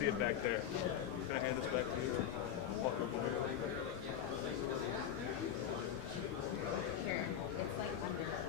see it back there. Can I hand this back to you? Walk over here. Here, it's like under my.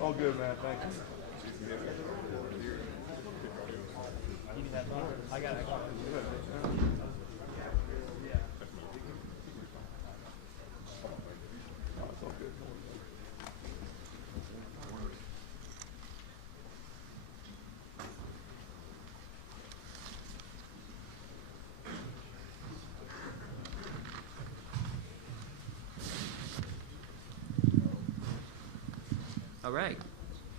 All good, man. Thank you. I got it. It's all good. All right.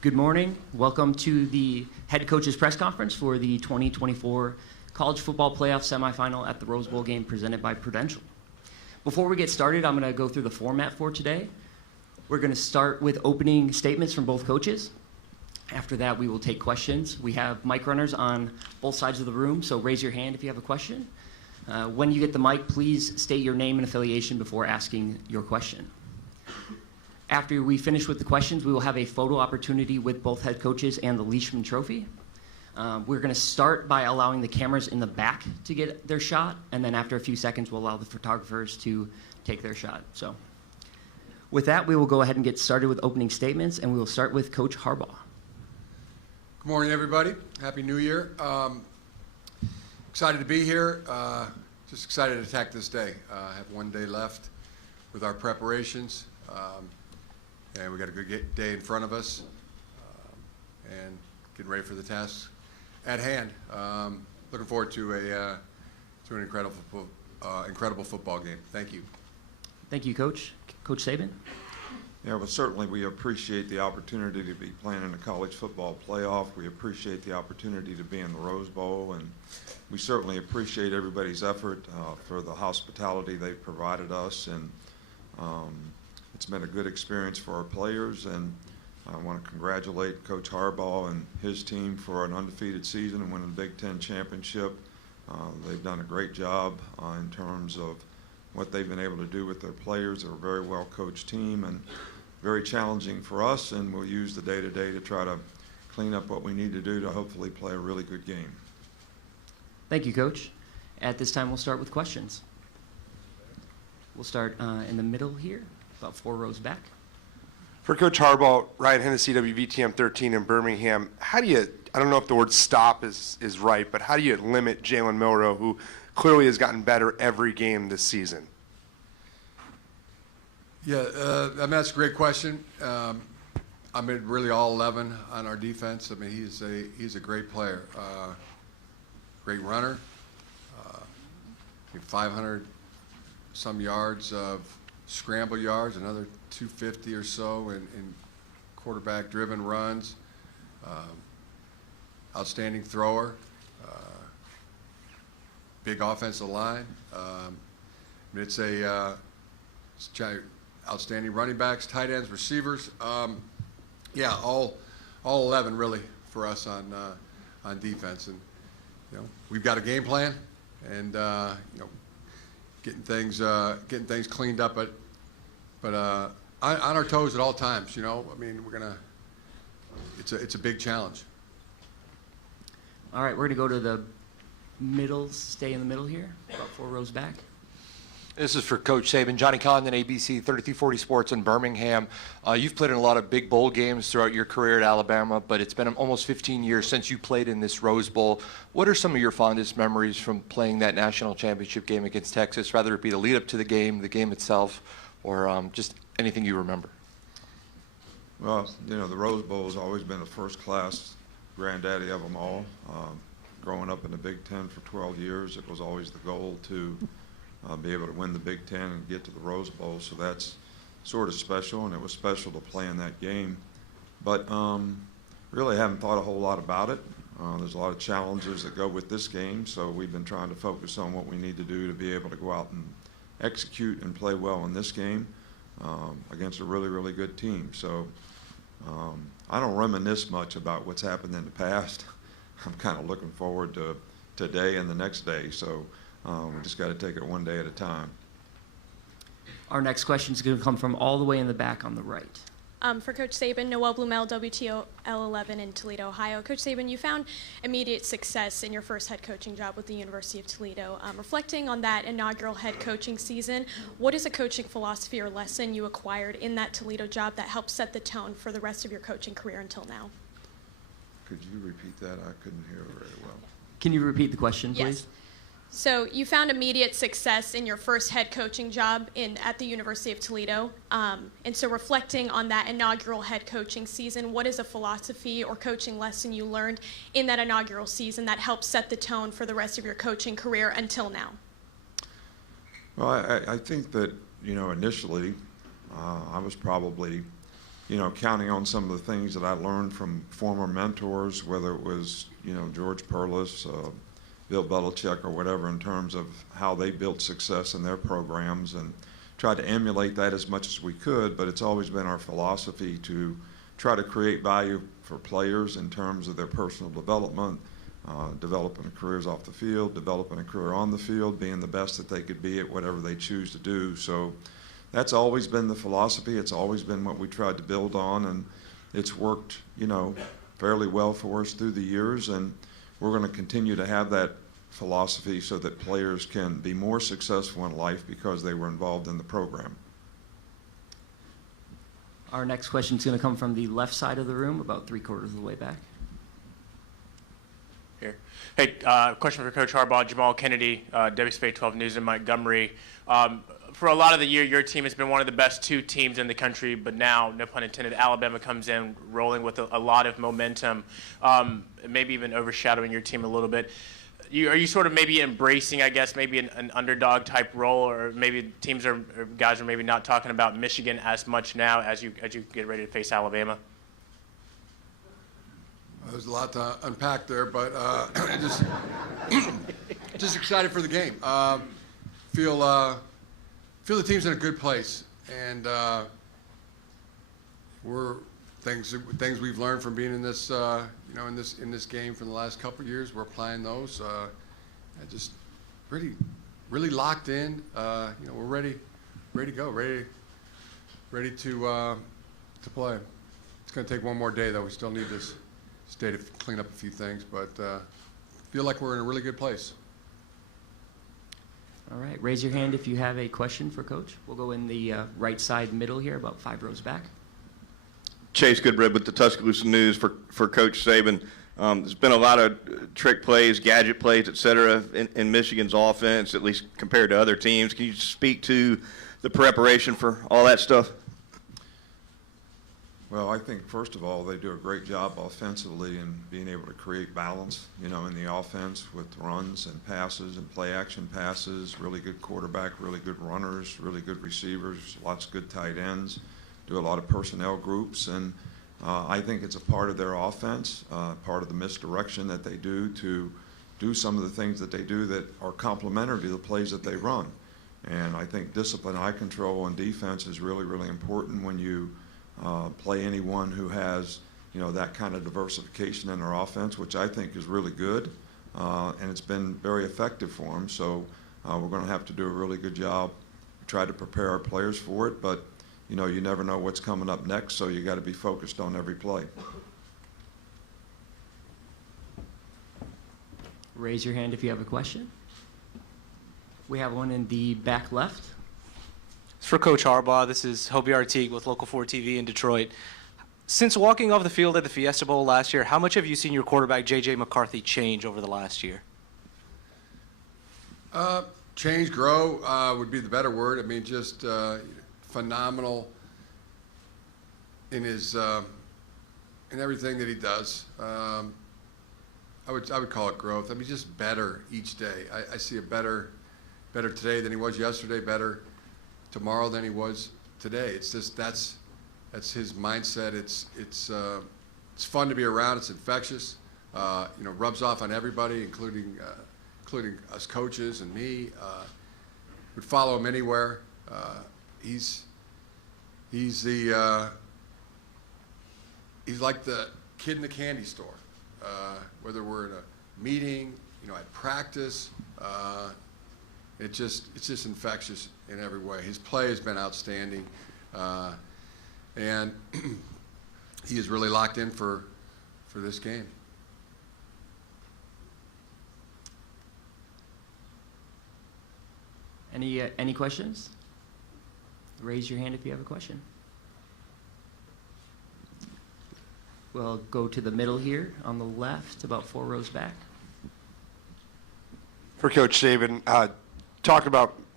Good morning. Welcome to the head coach's press conference for the 2024 College Football Playoff Semifinal at the Rose Bowl game presented by Prudential. Before we get started, I'm going to go through the format for today. We're going to start with opening statements from both coaches. After that, we will take questions. We have mic runners on both sides of the room, so raise your hand if you have a question. When you get the mic, please state your name and affiliation before asking your question. After we finish with the questions, we will have a photo opportunity with both head coaches and the Leishman Trophy. We're going to start by allowing the cameras in the back to get their shot, and then after a few seconds, we'll allow the photographers to take their shot. So, with that, we will go ahead and get started with opening statements, and we will start with Coach Harbaugh. Good morning, everybody. Happy New Year. Excited to be here. Just excited to attack this day. Have one day left with our preparations. And we got a good day in front of us, and getting ready for the tasks at hand. Looking forward to an incredible football game. Thank you. Thank you, Coach. Coach Saban. Yeah, well, certainly we appreciate the opportunity to be playing in the college football playoff. We appreciate the opportunity to be in the Rose Bowl, and we certainly appreciate everybody's effort for the hospitality they've provided us. And it's been a good experience for our players, and I want to congratulate Coach Harbaugh and his team for an undefeated season and winning the Big Ten championship. They've done a great job in terms of what they've been able to do with their players. They're a very well-coached team and very challenging for us, and we'll use the day-to-day to try to clean up what we need to do to hopefully play a really good game. Thank you, Coach. At this time, we'll start with questions. We'll start in the middle here, about 4 rows back. For Coach Harbaugh, Ryan Hennessy, WVTM 13 in Birmingham, how do you, I don't know if the word stop is right, but how do you limit Jalen Milroe, who clearly has gotten better every game this season? Yeah, I mean, that's a great question. I mean, really all 11 on our defense. I mean, he's a great player, great runner, 500 some yards of scramble yards, another 250 or so in quarterback-driven runs. Outstanding thrower, big offensive line. I mean, it's outstanding running backs, tight ends, receivers. Yeah, all 11 really for us on defense, and we've got a game plan, and getting things cleaned up, but on our toes at all times. I mean, we're gonna it's a big challenge. All right, we're going to go to the middle, stay in the middle here, about 4 rows back. This is for Coach Saban. Johnny Condon, ABC 3340 Sports in Birmingham. You've played in a lot of big bowl games throughout your career at Alabama, but it's been almost 15 years since you played in this Rose Bowl. What are some of your fondest memories from playing that national championship game against Texas, whether it be the lead up to the game itself, or just anything you remember? Well, you know, the Rose Bowl has always been a first-class granddaddy of them all. Growing up in the Big Ten for 12 years, it was always the goal to be able to win the Big Ten and get to the Rose Bowl. So that's sort of special, and it was special to play in that game. But really haven't thought a whole lot about it. There's a lot of challenges that go with this game, so we've been trying to focus on what we need to do to be able to go out and execute and play well in this game against a really, really good team. So I don't reminisce much about what's happened in the past. I'm kind of looking forward to today and the next day. So we just got to take it one day at a time. Our next question is going to come from all the way in the back on the right. For Coach Saban, Noel Blumel, WTOL 11 in Toledo, Ohio. Coach Saban, you found immediate success in your first head coaching job with the University of Toledo. Reflecting on that inaugural head coaching season, what is a coaching philosophy or lesson you acquired in that Toledo job that helped set the tone for the rest of your coaching career until now? Could you repeat that? I couldn't hear it very well. Can you repeat the question, please? Yes. So you found immediate success in your first head coaching job at the University of Toledo. And so reflecting on that inaugural head coaching season, what is a philosophy or coaching lesson you learned in that inaugural season that helped set the tone for the rest of your coaching career until now? Well, I think that, you know, initially I was probably, you know, counting on some of the things that I learned from former mentors, whether it was, you know, George Perlis, Bill Belichick or whatever, in terms of how they built success in their programs, and tried to emulate that as much as we could. But it's always been our philosophy to try to create value for players in terms of their personal development, developing careers off the field, developing a career on the field, being the best that they could be at whatever they choose to do. So that's always been the philosophy. It's always been what we tried to build on, and it's worked, you know, fairly well for us through the years. And we're going to continue to have that philosophy so that players can be more successful in life because they were involved in the program. Our next question is going to come from the left side of the room, about 3/4 of the way back. Here. Hey, question for Coach Harbaugh, Jamal Kennedy, WSFA 12 News in Montgomery. For a lot of the year, your team has been one of the best 2 teams in the country, but now, no pun intended, Alabama comes in rolling with a lot of momentum, maybe even overshadowing your team a little bit. Are you sort of maybe embracing, I guess, maybe an underdog type role, or maybe teams or guys are maybe not talking about Michigan as much now as you get ready to face Alabama? There's a lot to unpack there, but just excited for the game. Feel the team's in a good place, and we're things we've learned from being in this in this game for the last couple of years. We're applying those, and just really locked in. We're ready to go, ready to play. It's going to take one more day though. We still need this day to clean up a few things, but feel like we're in a really good place. All right, raise your hand if you have a question for Coach. We'll go in the right side middle here, about 5 rows back. Chase Goodred with the Tuscaloosa News for Coach Saban. There's been a lot of trick plays, gadget plays, et cetera, in Michigan's offense, at least compared to other teams. Can you speak to the preparation for all that stuff? Well, I think, first of all, they do a great job offensively in being able to create balance, you know, in the offense with runs and passes and play-action passes, really good quarterback, really good runners, really good receivers, lots of good tight ends, do a lot of personnel groups. And I think it's a part of their offense, part of the misdirection that they do to do some of the things that they do that are complementary to the plays that they run. And I think discipline, eye control, and defense is really, really important when you play anyone who has, you know, that kind of diversification in their offense, which I think is really good, and it's been very effective for them. So we're going to have to do a really good job, try to prepare our players for it. But you know, you never know what's coming up next, so you got to be focused on every play. Raise your hand if you have a question. We have one in the back left. It's for Coach Harbaugh. This is Hobie Artigue with Local 4 TV in Detroit. Since walking off the field at the Fiesta Bowl last year, how much have you seen your quarterback, J.J. McCarthy, change over the last year? Change, grow would be the better word. I mean, just phenomenal in his in everything that he does. I would call it growth. I mean, just better each day. I see a better today than he was yesterday. Better tomorrow than he was today. It's just that's his mindset. It's fun to be around. It's infectious. Rubs off on everybody, including us coaches and me. Would follow him anywhere. He's like the kid in the candy store. Whether we're in a meeting, at practice, it's just infectious in every way. His play has been outstanding, and he is really locked in for this game. Any questions? Raise your hand if you have a question. We'll go to the middle here on the left, about 4 rows back. For Coach Saban,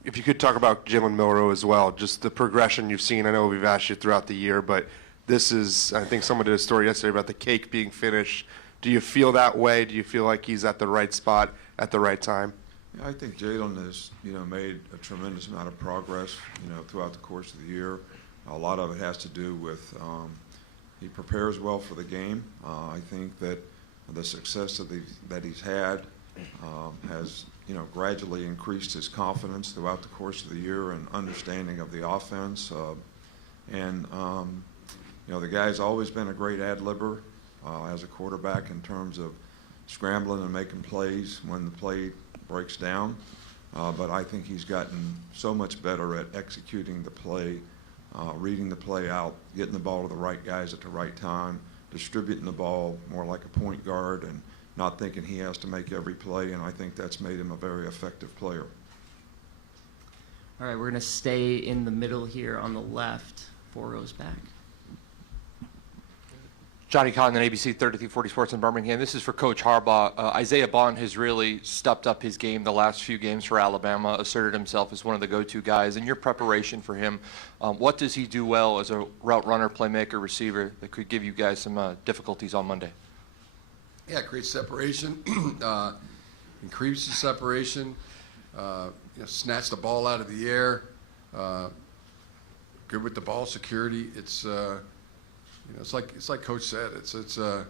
if you could talk about Jalen Milroe as well, just the progression you've seen. I know we've asked you throughout the year, but this is, I think someone did a story yesterday about the cake being finished. Do you feel that way? Do you feel like he's at the right spot at the right time? Yeah, I think Jalen has, made a tremendous amount of progress, throughout the course of the year. A lot of it has to do with he prepares well for the game. I think that the success that he's had has, gradually increased his confidence throughout the course of the year and understanding of the offense. The guy's always been a great ad-libber as a quarterback in terms of scrambling and making plays when the play breaks down. But I think he's gotten so much better at executing the play, reading the play out, getting the ball to the right guys at the right time, distributing the ball more like a point guard and not thinking he has to make every play, and I think that's made him a very effective player. All right, we're going to stay in the middle here on the left, 4 rows back. Johnny Condon, ABC 3340 Sports in Birmingham. This is for Coach Harbaugh. Isaiah Bond has really stepped up his game the last few games for Alabama, asserted himself as one of the go-to guys. In your preparation for him, what does he do well as a route runner, playmaker, receiver that could give you guys some difficulties on Monday? Yeah, creates separation, increases separation, snatch the ball out of the air, good with the ball security. It's it's like Coach said. It's a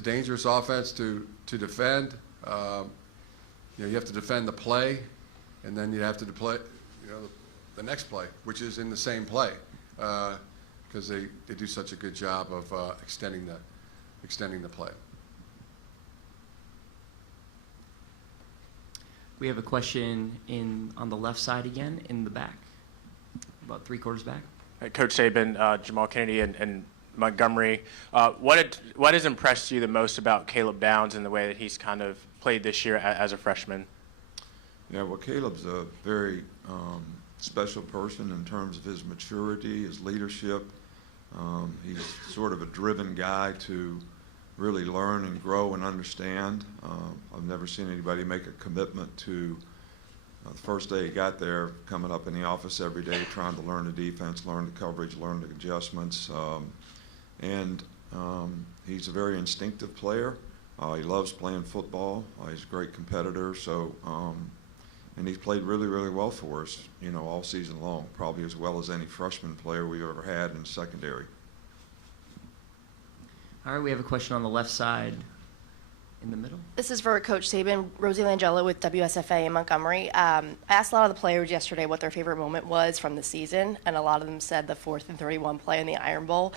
dangerous offense to defend. You have to defend the play, and then you have to play, the next play, which is in the same play, because they do such a good job of extending the play. We have a question on the left side again, in the back, about 3/4 back. Coach Saban, Jamal Kennedy, and Montgomery. What has impressed you the most about Caleb Downs and the way that he's kind of played this year as a freshman? Yeah, well, Caleb's a very special person in terms of his maturity, his leadership. He's sort of a driven guy to really learn and grow and understand. I've never seen anybody make a commitment to the first day he got there, coming up in the office every day, trying to learn the defense, learn the coverage, learn the adjustments. He's a very instinctive player. He loves playing football. He's a great competitor. And he's played really, really well for us, all season long, probably as well as any freshman player we've ever had in secondary. All right, we have a question on the left side in the middle. This is for Coach Saban. Rosie Langella with WSFA in Montgomery. I asked a lot of the players yesterday what their favorite moment was from the season, and a lot of them said the 4th and 31 play in the Iron Bowl.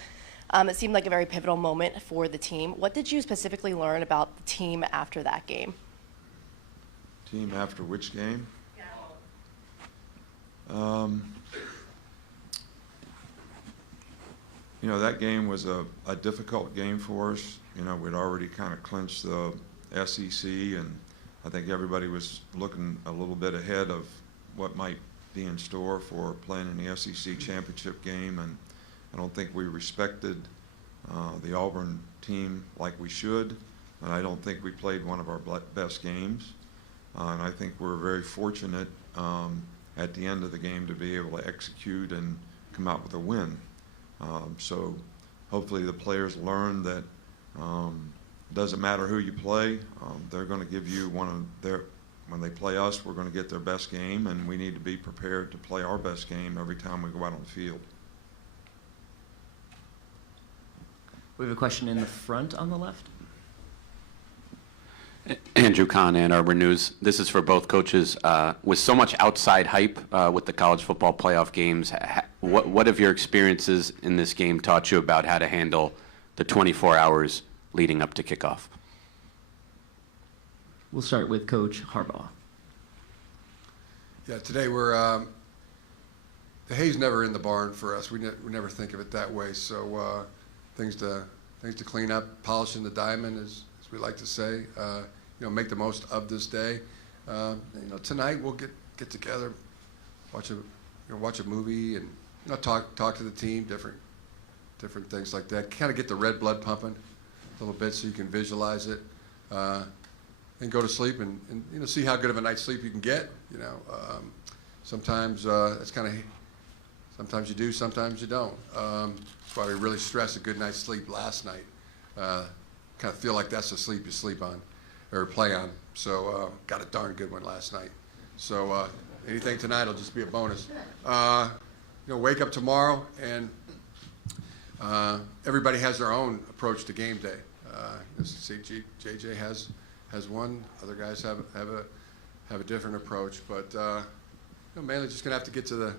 It seemed like a very pivotal moment for the team. What did you specifically learn about the team after that game? Team after which game? That game was a difficult game for us. We'd already kind of clinched the SEC, and I think everybody was looking a little bit ahead of what might be in store for playing in the SEC championship game, and I don't think we respected the Auburn team like we should, and I don't think we played one of our best games. And I think we're very fortunate at the end of the game to be able to execute and come out with a win. So hopefully the players learn that it doesn't matter who you play. They're going to give you when they play us, we're going to get their best game, and we need to be prepared to play our best game every time we go out on the field. We have a question in the front on the left. Andrew Kahn, Ann Arbor News. This is for both coaches. With so much outside hype with the college football playoff games, what have your experiences in this game taught you about how to handle the 24 hours leading up to kickoff? We'll start with Coach Harbaugh. Yeah, today we're the hay's never in the barn for us. We never think of it that way. So things to clean up, polishing the diamond, as we like to say. Make the most of this day. Tonight we'll get together, watch a movie, and talk to the team, different things like that. Kind of get the red blood pumping a little bit so you can visualize it, and go to sleep and see how good of a night's sleep you can get. Sometimes it's kind of. Sometimes you do, sometimes you don't. That's why we really stress a good night's sleep last night. Kind of feel like that's the sleep you sleep on or play on. So got a darn good one last night. So anything tonight will just be a bonus. Wake up tomorrow, and everybody has their own approach to game day. See, JJ has one. Other guys have a different approach. But mainly just gonna have to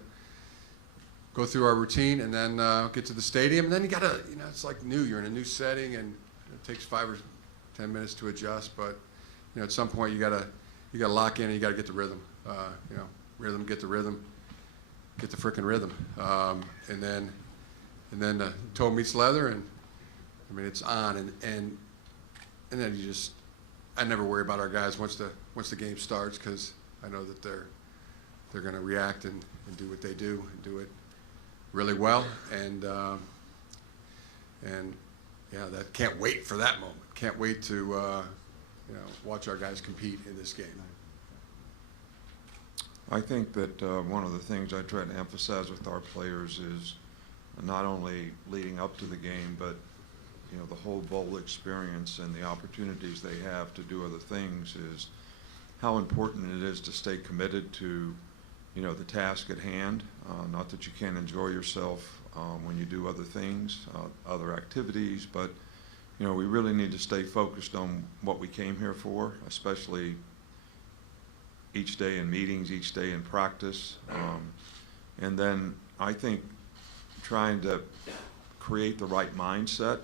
go through our routine, and then get to the stadium. And then you gotta, it's like new. You're in a new setting, and it takes 5 or 10 minutes to adjust. But at some point you gotta lock in, and you gotta get the rhythm. Get the rhythm, get the frickin' rhythm. And then toe meets leather, and it's on. And then I never worry about our guys once the game starts, because I know that they're gonna react and do what they do and do it really well, and that can't wait for that moment. Can't wait to watch our guys compete in this game. I think that one of the things I try to emphasize with our players is not only leading up to the game, but the whole bowl experience and the opportunities they have to do other things, is how important it is to stay committed to the task at hand. Not that you can't enjoy yourself when you do other things, other activities, but we really need to stay focused on what we came here for, especially each day in meetings, each day in practice. And then I think trying to create the right mindset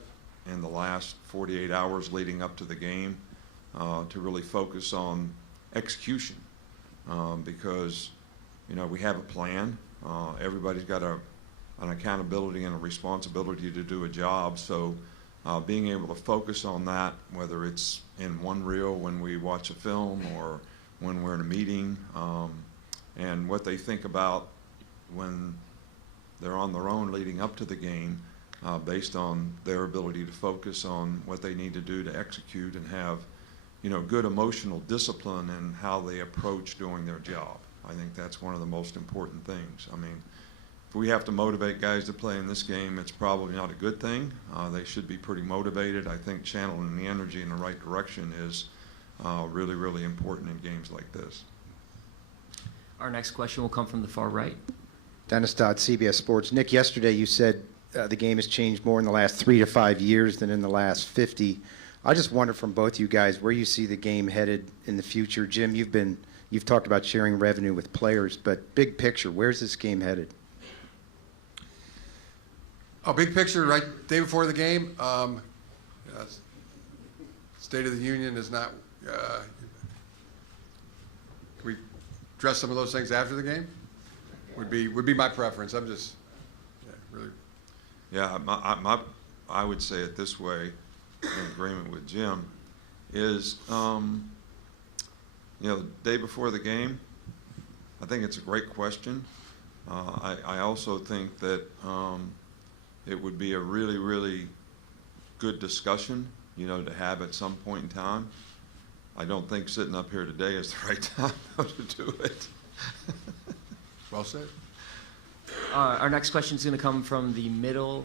in the last 48 hours leading up to the game to really focus on execution, because we have a plan. Everybody's got an accountability and a responsibility to do a job. So being able to focus on that, whether it's in one reel when we watch a film or when we're in a meeting, and what they think about when they're on their own leading up to the game, based on their ability to focus on what they need to do to execute and have good emotional discipline in how they approach doing their job. I think that's one of the most important things. If we have to motivate guys to play in this game, it's probably not a good thing. They should be pretty motivated. I think channeling the energy in the right direction is really, really important in games like this. Our next question will come from the far right. Dennis Dodd, CBS Sports. Nick, yesterday you said the game has changed more in the last 3 to 5 years than in the last 50. I just wonder from both you guys where you see the game headed in the future. Jim, you've talked about sharing revenue with players, but big picture, where's this game headed? Big picture, right day before the game. State of the Union is not. Can we address some of those things after the game? Would be my preference. I'm just really. Yeah, I would say it this way, in agreement with Jim, is, the day before the game, I think it's a great question. I also think that it would be a really, really good discussion, to have at some point in time. I don't think sitting up here today is the right time to do it. Well said. Our next question is going to come from the middle.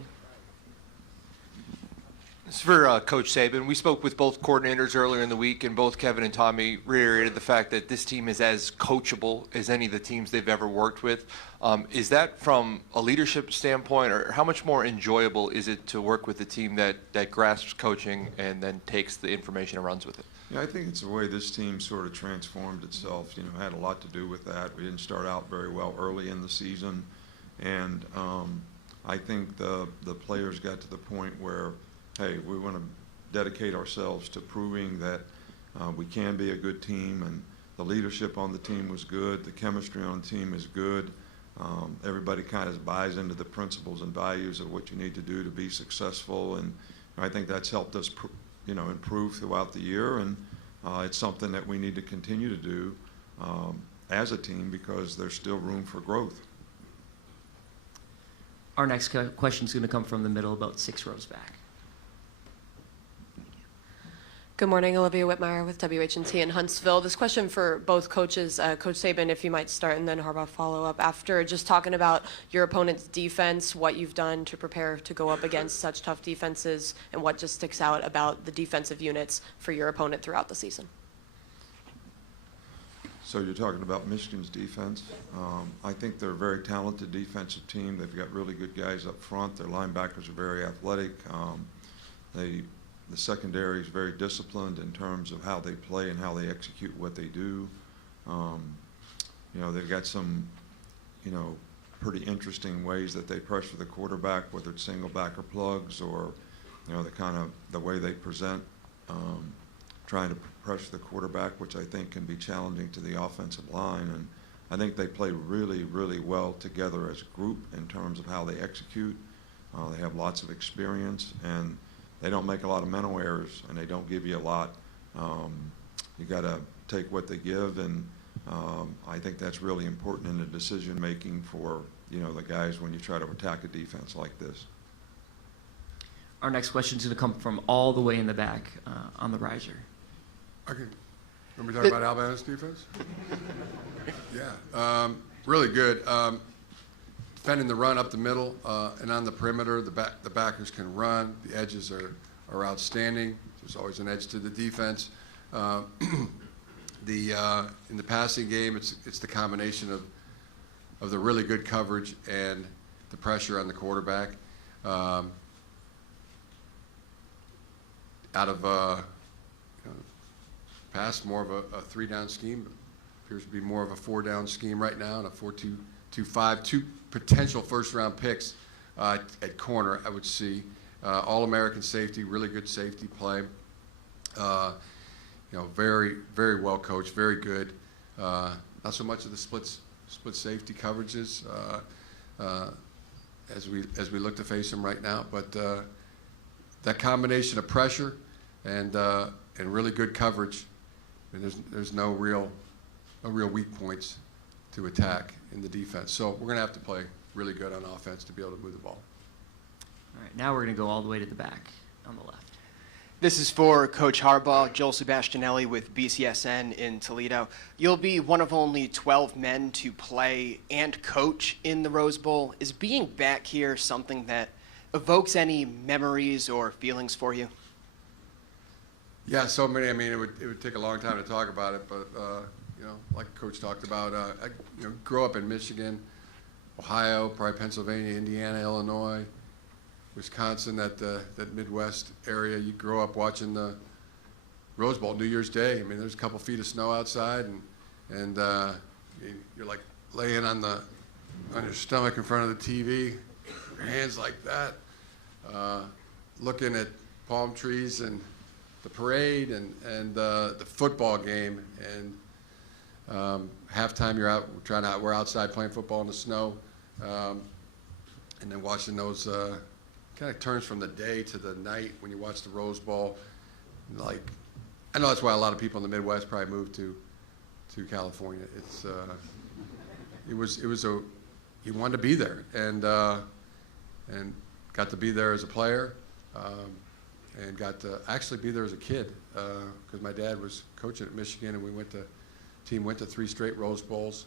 This is for Coach Saban. We spoke with both coordinators earlier in the week, and both Kevin and Tommy reiterated the fact that this team is as coachable as any of the teams they've ever worked with. Is that from a leadership standpoint, or how much more enjoyable is it to work with a team that grasps coaching and then takes the information and runs with it? Yeah, I think it's the way this team sort of transformed itself. Had a lot to do with that. We didn't start out very well early in the season, and I think the players got to the point where, hey, we want to dedicate ourselves to proving that we can be a good team, and the leadership on the team was good. The chemistry on the team is good. Everybody kind of buys into the principles and values of what you need to do to be successful, and I think that's helped us improve throughout the year, and it's something that we need to continue to do as a team because there's still room for growth. Our next question is going to come from the middle, about 6 rows back. Good morning, Olivia Whitmire with WHNT in Huntsville. This question for both coaches, Coach Saban, if you might start, and then Harbaugh follow up. After just talking about your opponent's defense, what you've done to prepare to go up against such tough defenses, and what just sticks out about the defensive units for your opponent throughout the season. So you're talking about Michigan's defense. I think they're a very talented defensive team. They've got really good guys up front. Their linebackers are very athletic. The secondary is very disciplined in terms of how they play and how they execute what they do. They've got some, pretty interesting ways that they pressure the quarterback, whether it's single backer plugs or, the way they present, trying to pressure the quarterback, which I think can be challenging to the offensive line. And I think they play really, really well together as a group in terms of how they execute. They have lots of experience, and they don't make a lot of mental errors, and they don't give you a lot. You got to take what they give, and I think that's really important in the decision making for the guys when you try to attack a defense like this. Our next question is going to come from all the way in the back on the riser. Okay. Let me talk about Alabama's defense. Yeah, really good. Defending the run up the middle and on the perimeter, the backers can run. The edges are outstanding. There's always an edge to the defense. In the passing game, it's the combination of the really good coverage and the pressure on the quarterback. Out of pass, more of a 3-down scheme. Appears to be more of a 4-down scheme right now, and a 4-2-5. 2 potential first-round picks at corner, I would see. All-American safety, really good safety play. Very, very well coached, very good. Not so much of the split safety coverages as we look to face them right now, but that combination of pressure and really good coverage, and there's no real weak points to attack in the defense. So we're going to have to play really good on offense to be able to move the ball. All right, now we're going to go all the way to the back on the left. This is for Coach Harbaugh, Joel Sebastianelli with BCSN in Toledo. You'll be one of only 12 men to play and coach in the Rose Bowl. Is being back here something that evokes any memories or feelings for you? Yeah, so many. I mean, it would take a long time to talk about it, but like Coach talked about, I grew up in Michigan, Ohio, probably Pennsylvania, Indiana, Illinois, Wisconsin, that Midwest area. You grow up watching the Rose Bowl, New Year's Day. I mean, there's a couple feet of snow outside, and you're like laying on your stomach in front of the TV, your hands like that, looking at palm trees and the parade and the football game, and halftime we're outside playing football in the snow, and then watching those kind of turns from the day to the night when you watch the Rose Bowl, like I know that's why a lot of people in the Midwest probably moved to California. He wanted to be there, and got to be there as a player, and got to actually be there as a kid, because my dad was coaching at Michigan, and team went to 3 straight Rose Bowls,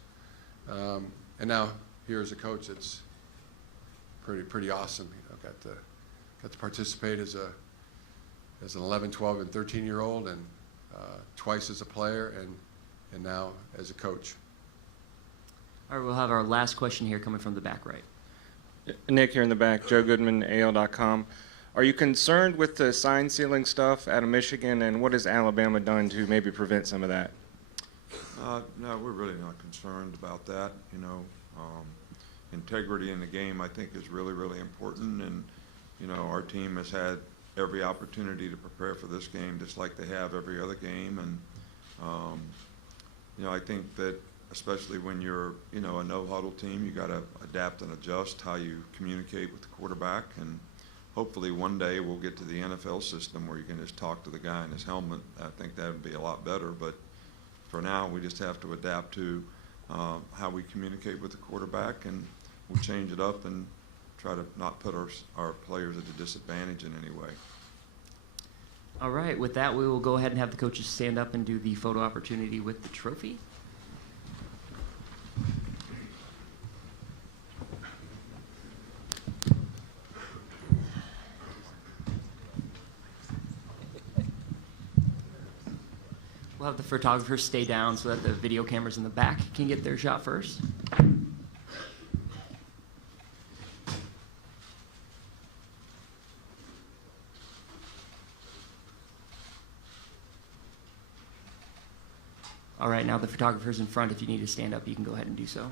and now here as a coach, it's pretty awesome. You know, got to participate as an 11, 12, and 13-year-old, and twice as a player, and now as a coach. All right, we'll have our last question here coming from the back right. Nick here in the back, Joe Goodman, AL.com. Are you concerned with the sign stealing stuff out of Michigan, and what has Alabama done to maybe prevent some of that? No, we're really not concerned about that. You know, integrity in the game, I think, is really, really important, and you know, our team has had every opportunity to prepare for this game, just like they have every other game, and you know, I think that especially when you're, you know, a no-huddle team, you got to adapt and adjust how you communicate with the quarterback, and hopefully one day we'll get to the NFL system where you can just talk to the guy in his helmet. I think that would be a lot better, but for now we just have to adapt to how we communicate with the quarterback, and we'll change it up and try to not put our players at a disadvantage in any way. All right, with that, we will go ahead and have the coaches stand up and do the photo opportunity with the trophy. We'll have the photographers stay down so that the video cameras in the back can get their shot first. All right, now the photographers in front, if you need to stand up, you can go ahead and do so.